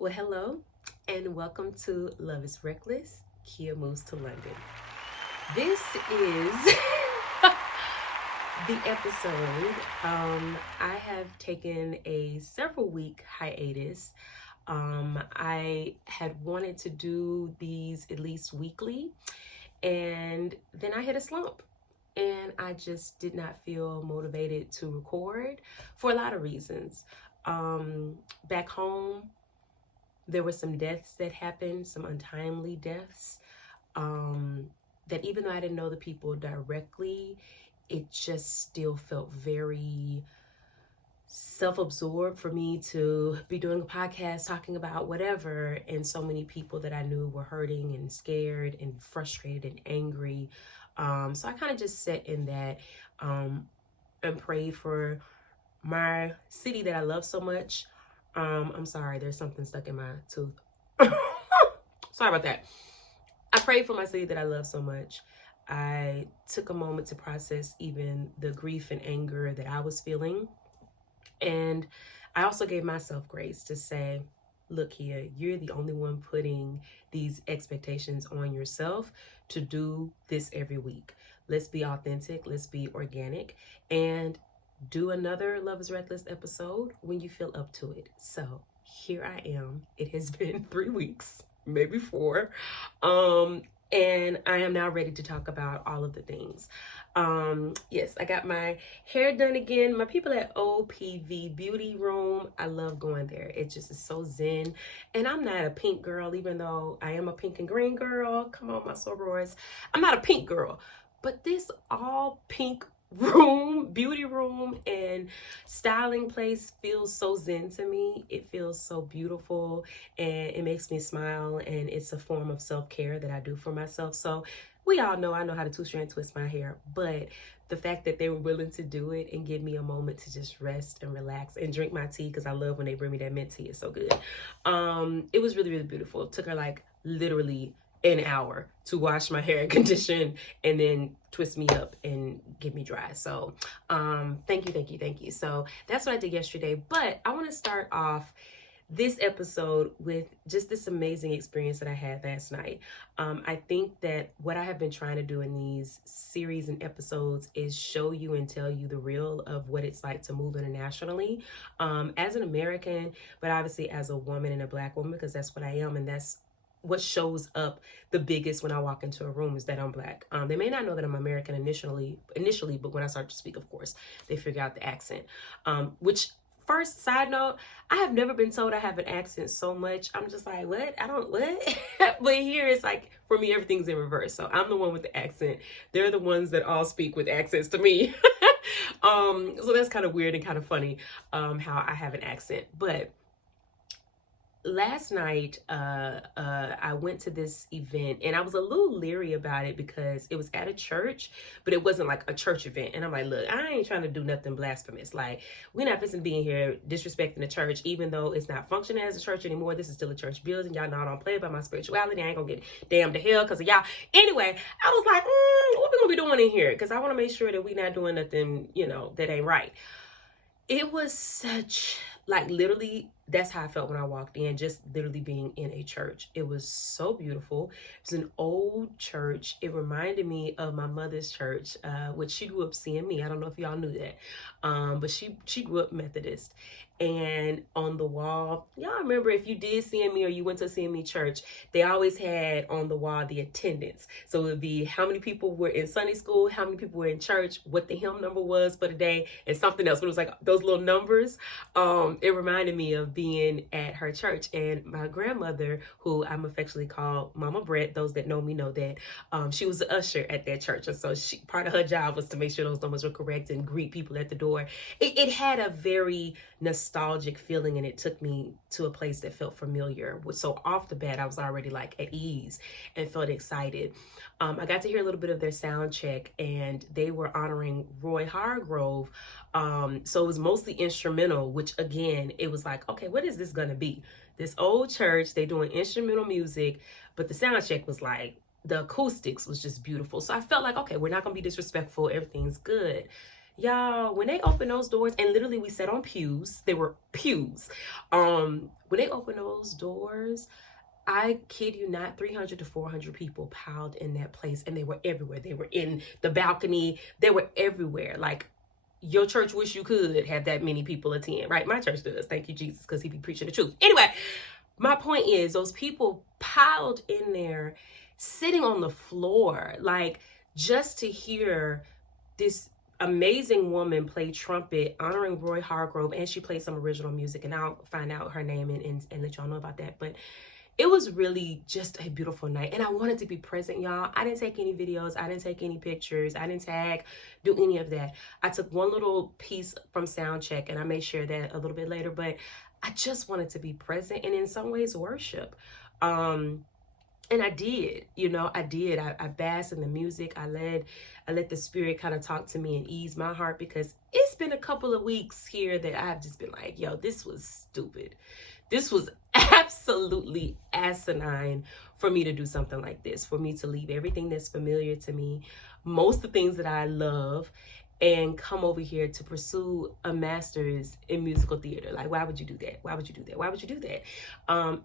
Well, hello, and welcome to Love is Reckless. Kia moves to London. This is the episode. I have taken a several week hiatus. I had wanted to do these at least weekly, and then I hit a slump. And I just did not feel motivated to record for a lot of reasons. Back home, there were some deaths that happened, some untimely deaths, that even though I didn't know the people directly, it just still felt very self-absorbed for me to be doing a podcast talking about whatever, and so many people that I knew were hurting and scared and frustrated and angry. So I kind of just sat in that and prayed for my city that I love so much. I'm sorry, there's something stuck in my tooth. Sorry about that. I prayed for my city that I love so much. I took a moment to process even the grief and anger that I was feeling. And I also gave myself grace to say, look here, you're the only one putting these expectations on yourself to do this every week. Let's be authentic, let's be organic, and do another Love is Reckless episode when you feel up to it. So here I am. It has been 3 weeks, maybe 4. And I am now ready to talk about all of the things. Yes, I got my hair done again. My people at OPV Beauty Room, I love going there. It just is so zen. And I'm not a pink girl, even though I am a pink and green girl. Come on, my sorors. I'm not a pink girl. But this all pink beauty room and styling place feels so zen to me. It feels so beautiful and it makes me smile, and it's a form of self-care that I do for myself. So we all know I know how to two-strand twist my hair, but the fact that they were willing to do it and give me a moment to just rest and relax and drink my tea, because I love when they bring me that mint tea. It's so good. It was really, really beautiful. It took her like literally an hour to wash my hair and condition and then twist me up and get me dry. So thank you. So that's what I did yesterday. But I want to start off this episode with just this amazing experience that I had last night. I think that what I have been trying to do in these series and episodes is show you and tell you the real of what it's like to move internationally, as an American, but obviously as a woman and a Black woman, because that's what I am, and that's what shows up the biggest when I walk into a room is that I'm Black. They may not know that I'm American initially, but when I start to speak, of course, they figure out the accent. Which, first side note, I have never been told I have an accent so much. I'm just like, what? What? But here it's like, for me, everything's in reverse. So I'm the one with the accent. They're the ones that all speak with accents to me. So that's kind of weird and kind of funny, how I have an accent. But last night, I went to this event and I was a little leery about it because it was at a church, but it wasn't like a church event. And I'm like, look, I ain't trying to do nothing blasphemous. Like, we're not fixing to be in here disrespecting the church, even though it's not functioning as a church anymore. This is still a church building. Y'all know I don't play about my spirituality. I ain't gonna get damned to hell because of y'all. Anyway, I was like, what we gonna be doing in here? Because I want to make sure that we're not doing nothing, that ain't right. It was such, like, literally, that's how I felt when I walked in, just literally being in a church. It was so beautiful. It was an old church. It reminded me of my mother's church, which she grew up seeing me. I don't know if y'all knew that, but she grew up Methodist. And on the wall, y'all remember, if you did CME or you went to a CME church, they always had on the wall the attendance. So it would be how many people were in Sunday school, how many people were in church, what the hymn number was for the day, and something else. But it was like those little numbers. It reminded me of being at her church. And my grandmother, who I'm affectionately called Mama Brett, those that know me know that, she was the usher at that church. And so part of her job was to make sure those numbers were correct and greet people at the door. It had a very nostalgic feeling, and it took me to a place that felt familiar. So off the bat, I was already like at ease and felt excited. I got to hear a little bit of their sound check, and they were honoring Roy Hargrove. So it was mostly instrumental, which again, it was like, okay, what is this gonna be? This old church, they doing instrumental music, but the sound check was like, the acoustics was just beautiful. So I felt like, okay, we're not gonna be disrespectful. Everything's good. Y'all, when they opened those doors, and literally we sat on pews, they were pews. When they opened those doors, I kid you not, 300 to 400 people piled in that place, and they were everywhere. They were in the balcony, they were everywhere. Like, your church wish you could have that many people attend, right? My church does. Thank you, Jesus, because he be preaching the truth. Anyway, my point is, those people piled in there, sitting on the floor, like, just to hear this amazing woman play trumpet honoring Roy Hargrove, and she played some original music, and I'll find out her name and let y'all know about that. But it was really just a beautiful night, and I wanted to be present, y'all. I didn't take any videos, I didn't take any pictures, I didn't tag, do any of that. I took one little piece from sound check, and I may share that a little bit later, but I just wanted to be present and in some ways worship. And I did, I did. I basked in the music. I let the spirit kind of talk to me and ease my heart, because it's been a couple of weeks here that I've just been like, yo, this was stupid. This was absolutely asinine for me to do something like this, for me to leave everything that's familiar to me, most of the things that I love, and come over here to pursue a master's in musical theater. Like, why would you do that? Why would you do that? Why would you do that?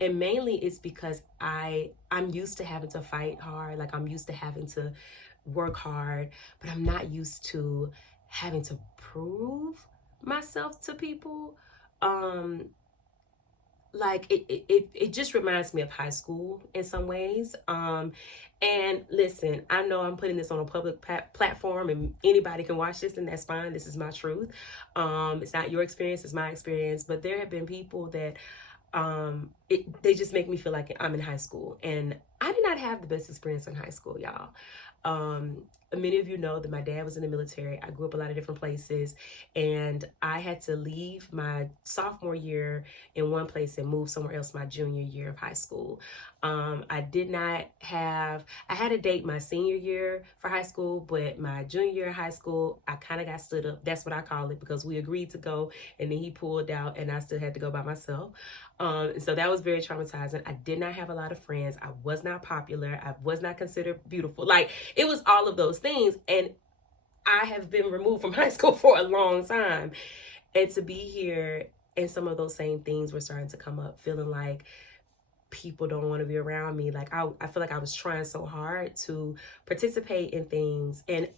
And mainly it's because I'm used to having to fight hard. Like, I'm used to having to work hard, but I'm not used to having to prove myself to people. Like, it just reminds me of high school in some ways. And listen, I know I'm putting this on a public platform, and anybody can watch this, and that's fine. This is my truth. It's not your experience, it's my experience. But there have been people that they just make me feel like I'm in high school, and I did not have the best experience in high school, y'all. Many of you know that my dad was in the military. I grew up a lot of different places, and I had to leave my sophomore year in one place and move somewhere else my junior year of high school. I had a date my senior year for high school, but my junior year of high school, I kind of got stood up. That's what I call it, because we agreed to go, and then he pulled out, and I still had to go by myself. So that was very traumatizing. I did not have a lot of friends. I was not popular. I was not considered beautiful. Like, it was all of those things. And I have been removed from high school for a long time. And to be here, and some of those same things were starting to come up, feeling like people don't want to be around me. Like, I feel like I was trying so hard to participate in things. And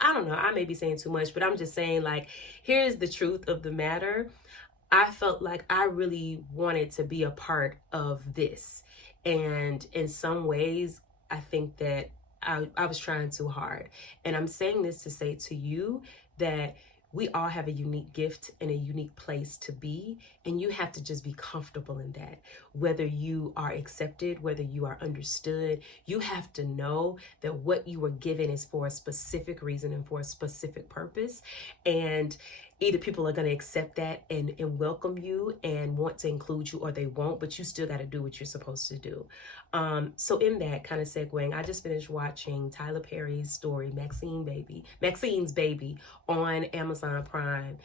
I don't know, I may be saying too much, but I'm just saying, like, here's the truth of the matter. I felt like I really wanted to be a part of this. And in some ways, I think that I was trying too hard. And I'm saying this to say to you that we all have a unique gift and a unique place to be, and you have to just be comfortable in that. Whether you are accepted, whether you are understood, you have to know that what you were given is for a specific reason and for a specific purpose. And either people are going to accept that and welcome you and want to include you, or they won't, but you still got to do what you're supposed to do. So in that kind of segueing, I just finished watching Tyler Perry's story, Maxine's Baby, on Amazon Prime.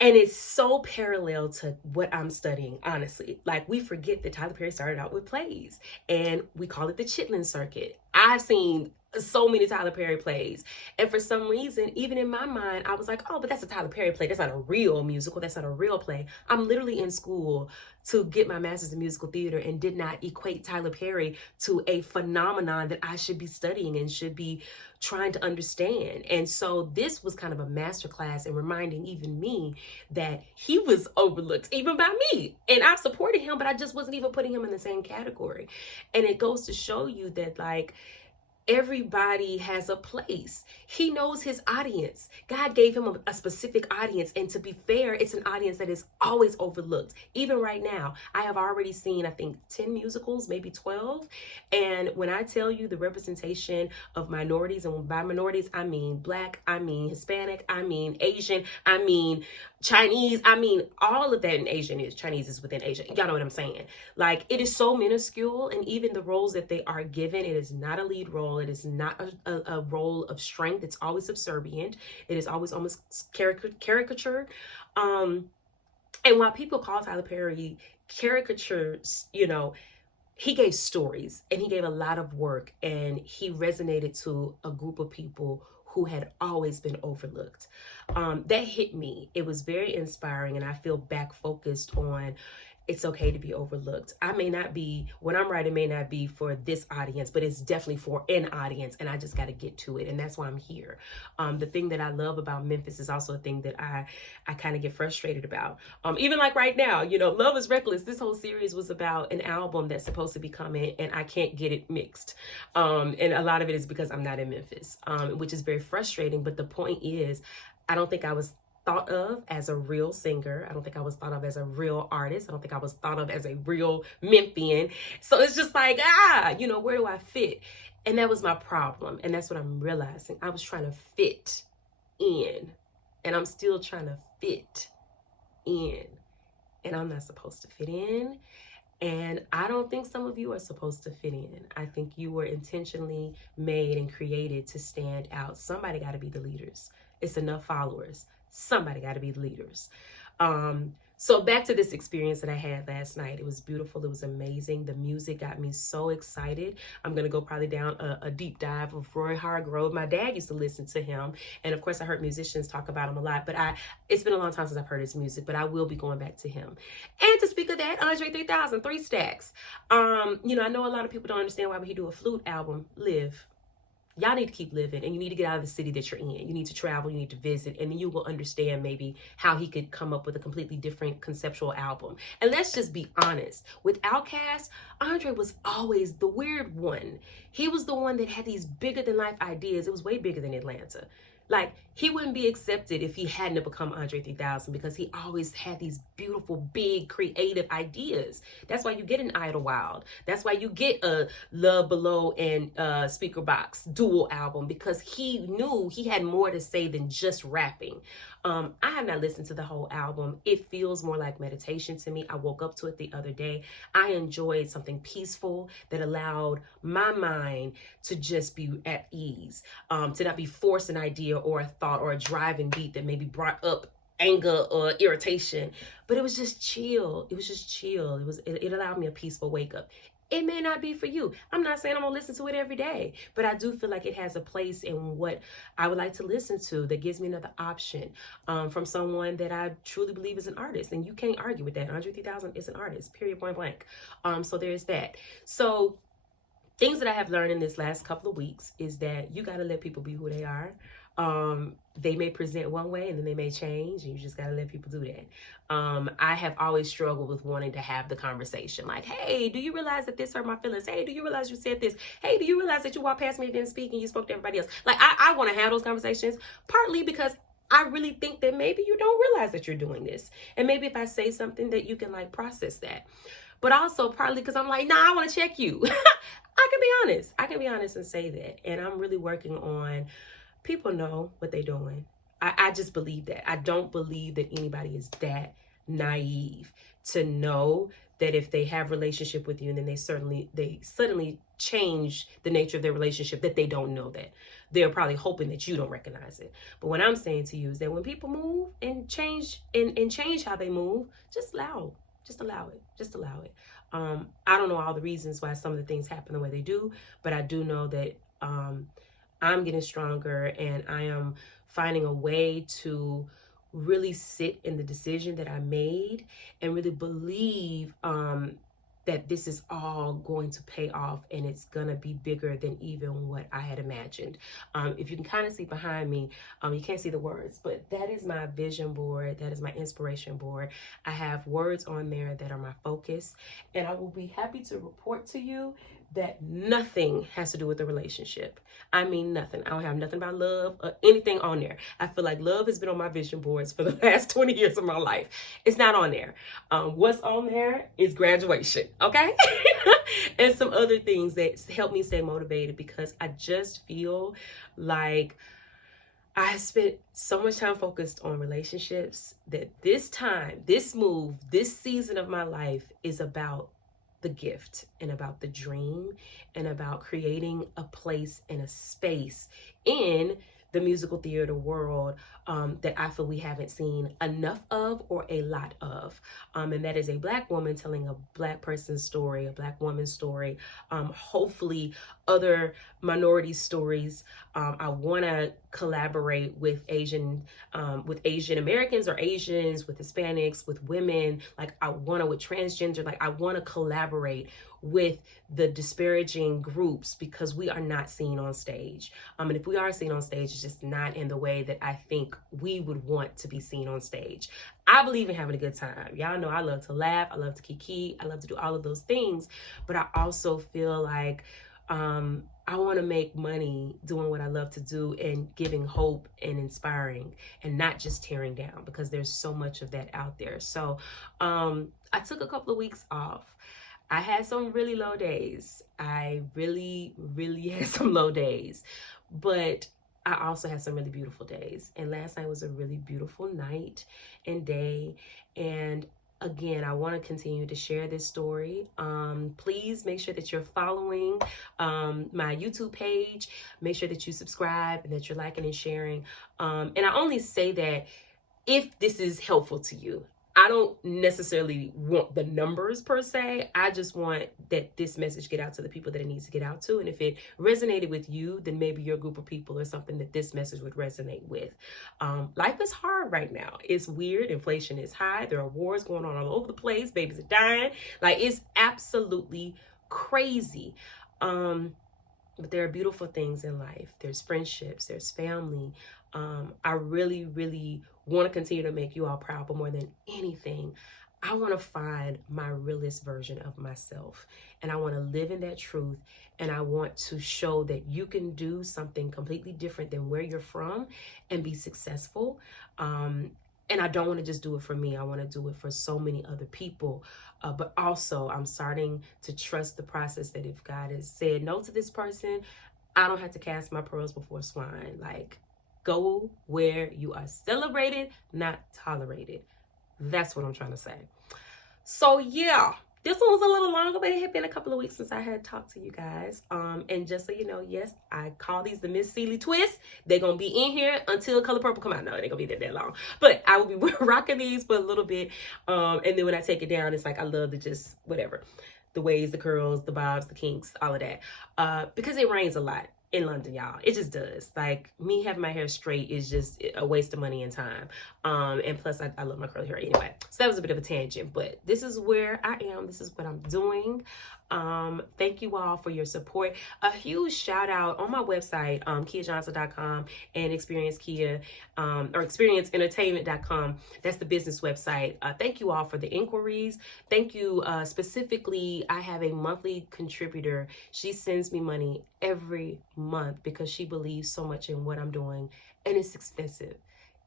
And it's so parallel to what I'm studying, honestly. Like, we forget that Tyler Perry started out with plays, and we call it the Chitlin Circuit. I've seen so many Tyler Perry plays. And for some reason, even in my mind, I was like, oh, but that's a Tyler Perry play. That's not a real musical. That's not a real play. I'm literally in school to get my master's in musical theater and did not equate Tyler Perry to a phenomenon that I should be studying and should be trying to understand. And so this was kind of a masterclass in reminding even me that he was overlooked even by me. And I've supported him, but I just wasn't even putting him in the same category. And it goes to show you that, like, everybody has a place. He knows his audience. God gave him a specific audience. And to be fair, it's an audience that is always overlooked. Even right now, I have already seen, I think, 10 musicals, maybe 12. And when I tell you the representation of minorities, and by minorities, I mean Black, I mean Hispanic, I mean Asian, I mean Chinese, I mean all of that. In Asian is Chinese is within Asia. Y'all know what I'm saying? Like, it is so minuscule. And even the roles that they are given, it is not a lead role. It is not a role of strength. It's always subservient. It is always almost caricature. And while people call Tyler Perry caricatures, he gave stories, and he gave a lot of work, and he resonated to a group of people who had always been overlooked. That hit me. It was very inspiring, and I feel back focused on it's okay to be overlooked. I may not be, what I'm writing may not be for this audience, but it's definitely for an audience, and I just got to get to it, and that's why I'm here. The thing that I love about Memphis is also a thing that I kind of get frustrated about. Even like right now, Love is Reckless, this whole series was about an album that's supposed to be coming, and I can't get it mixed. And a lot of it is because I'm not in Memphis, which is very frustrating, but the point is, I don't think I was thought of as a real singer. I don't think I was thought of as a real artist. I don't think I was thought of as a real Memphian. So it's just like, where do I fit? And that was my problem. And that's what I'm realizing. I was trying to fit in, and I'm still trying to fit in, and I'm not supposed to fit in. And I don't think some of you are supposed to fit in. I think you were intentionally made and created to stand out. Somebody got to be the leaders. It's enough followers. Somebody got to be the leaders. So back to this experience that I had last night. It was beautiful. It was amazing. The music got me so excited. I'm going to go probably down a deep dive of Roy Hargrove. My dad used to listen to him. And of course, I heard musicians talk about him a lot. But it's been a long time since I've heard his music. But I will be going back to him. And to speak of that, Andre 3000, 3 Stacks. I know a lot of people don't understand why would he do a flute album, Live. Y'all need to keep living, and you need to get out of the city that you're in. You need to travel, you need to visit, and then you will understand maybe how he could come up with a completely different conceptual album. And let's just be honest. With Outkast, Andre was always the weird one. He was the one that had these bigger than life ideas. It was way bigger than Atlanta. Like, he wouldn't be accepted if he hadn't become Andre 3000, because he always had these beautiful, big, creative ideas. That's why you get an Idlewild. That's why you get a Love Below and Speaker Box dual album, because he knew he had more to say than just rapping. I have not listened to the whole album. It feels more like meditation to me. I woke up to it the other day. I enjoyed something peaceful that allowed my mind to just be at ease, to not be forced an idea or a thought or a driving beat that maybe brought up anger or irritation. But it was just chill. It was just chill. It allowed me a peaceful wake up. It may not be for you. I'm not saying I'm gonna listen to it every day, but I do feel like it has a place in what I would like to listen to that gives me another option from someone that I truly believe is an artist. And you can't argue with that. Andre 3000 is an artist, period, point blank. So there's that. So things that I have learned in this last couple of weeks is that you gotta let people be who they are. They may present one way and then they may change, and you just gotta let people do that. I have always struggled with wanting to have the conversation like, hey, do you realize that this hurt my feelings? Hey, do you realize you said this? Hey, do you realize that you walked past me and didn't speak and you spoke to everybody else? Like, I want to have those conversations, partly because I really think that maybe you don't realize that you're doing this. And maybe if I say something that you can like process that. But also partly because I'm like, nah, I want to check you. I can be honest. I can be honest and say that. And I'm really working on people know what they're doing. I just believe that. I don't believe that anybody is that naive to know that if they have relationship with you and then they suddenly change the nature of their relationship, that they don't know that. They're probably hoping that you don't recognize it. But what I'm saying to you is that when people move and change and change how they move, just allow it. Just allow it. Just allow it. I don't know all the reasons why some of the things happen the way they do, but I do know that I'm getting stronger, and I am finding a way to really sit in the decision that I made and really believe that this is all going to pay off, and it's going to be bigger than even what I had imagined. If you can kind of see behind me, you can't see the words, but that is my vision board. That is my inspiration board. I have words on there that are my focus, and I will be happy to report to you that nothing has to do with the relationship. I mean, nothing. I don't have nothing about love or anything on there. I feel like love has been on my vision boards for the last 20 years of my life. It's not on there. What's on there is graduation, okay? And some other things that help me stay motivated, because I just feel like I spent so much time focused on relationships that this time, this move, this season of my life is about the gift and about the dream and about creating a place and a space in the musical theater world that I feel we haven't seen enough of or a lot of. And that is a Black woman telling a Black person's story, a Black woman's story, hopefully other minority stories. I want to collaborate with Asian Americans or Asians, with Hispanics, with women. Like I want to, with transgender, like I want to collaborate with the disparaging groups because we are not seen on stage. And if we are seen on stage, it's just not in the way that I think we would want to be seen on stage. I believe in having a good time. Y'all know I love to laugh. I love to kiki. I love to do all of those things. But I also feel like I want to make money doing what I love to do and giving hope and inspiring and not just tearing down, because there's so much of that out there. So I took a couple of weeks off. I had some really low days. I really, really had some low days, but I also had some really beautiful days. And last night was a really beautiful night and day. And again, I want to continue to share this story. Please make sure that you're following my YouTube page. Make sure that you subscribe and that you're liking and sharing. And I only say that if this is helpful to you. I don't necessarily want the numbers per se. I just want that this message get out to the people that it needs to get out to. And if it resonated with you, then maybe your group of people or something that this message would resonate with. Life is hard right now. It's weird. Inflation is high. There are wars going on all over the place. Babies are dying. Like, it's absolutely crazy. But there are beautiful things in life. There's friendships, there's family. I really, really want to continue to make you all proud, but more than anything, I want to find my realest version of myself. And I want to live in that truth. And I want to show that you can do something completely different than where you're from and be successful. And I don't want to just do it for me. I want to do it for so many other people. But also, I'm starting to trust the process that if God has said no to this person, I don't have to cast my pearls before swine. Like, go where you are celebrated, not tolerated. That's what I'm trying to say. So yeah, this one was a little longer, but it had been a couple of weeks since I had talked to you guys. And just so you know, yes, I call these the Miss Seeley twists. They're going to be in here until Color Purple come out. No, it ain't going to be that long. But I will be rocking these for a little bit. And then when I take it down, it's like I love to just, whatever. The waves, the curls, the bobs, the kinks, all of that. Because it rains a lot in London, y'all. It just does. Like, me having my hair straight is just a waste of money and time. And plus, I love my curly hair anyway. So that was a bit of a tangent, but this is where I am. This is what I'm doing. Thank you all for your support. A huge shout out on my website, KiaJohnson.com, and Experience Kia, or ExperienceEntertainment.com. That's the business website. Thank you all for the inquiries. Thank you. Specifically, I have a monthly contributor. She sends me money every month because she believes so much in what I'm doing, and it's expensive.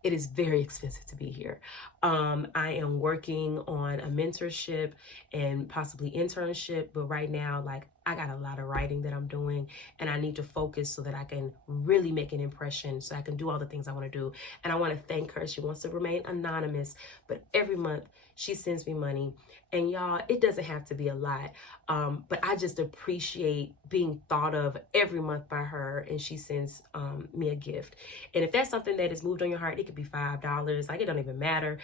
It is very expensive to be here. I am working on a mentorship and possibly internship, but right now, like, I got a lot of writing that I'm doing, and I need to focus so that I can really make an impression, so I can do all the things I want to do. And I want to thank her. She wants to remain anonymous, but every month she sends me money. And y'all, it doesn't have to be a lot, but I just appreciate being thought of every month by her, and she sends me a gift. And if that's something that is moved on your heart, it could be $5. Like, it don't even matter.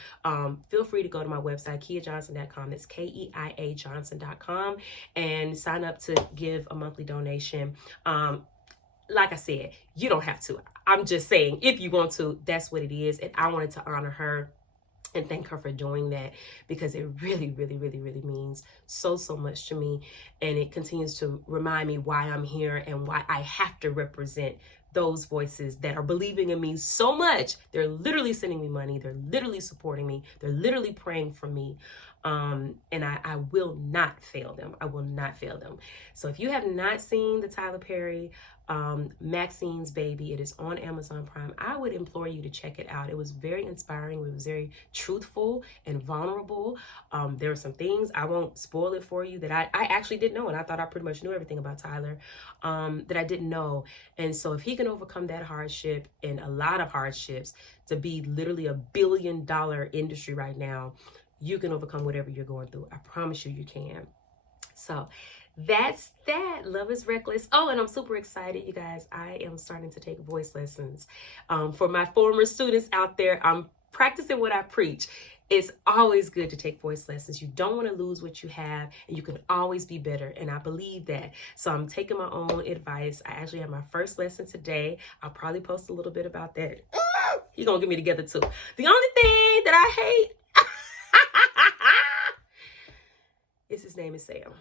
Feel free to go to my website, KiaJohnson.com. That's KEIA Johnson.com, and sign up to give a monthly donation. Like I said, you don't have to. I'm just saying, if you want to, that's what it is. And I wanted to honor her and thank her for doing that, because it really, really, really, really means so much to me. And it continues to remind me why I'm here and why I have to represent those voices that are believing in me so much. They're literally sending me money. They're literally supporting me. They're literally praying for me. And I will not fail them. I will not fail them. So if you have not seen the Tyler Perry Maxine's Baby, it is on Amazon Prime. I would implore you to check it out. It was very inspiring. It was very truthful and vulnerable. There are some things, I won't spoil it for you, that I actually didn't know, and I thought I pretty much knew everything about Tyler, that I didn't know. And so if he can overcome that hardship and a lot of hardships to be literally $1 billion industry right now, you can overcome whatever you're going through. I promise you, you can. So that's that. Love is reckless. Oh, and I'm super excited, you guys. I am starting to take voice lessons. For my former students out there, I'm practicing what I preach. It's always good to take voice lessons. You don't want to lose what you have, and you can always be better. And I believe that. So I'm taking my own advice. I actually have my first lesson today. I'll probably post a little bit about that. You're going to get me together too. The only thing that I hate is his name is Sam.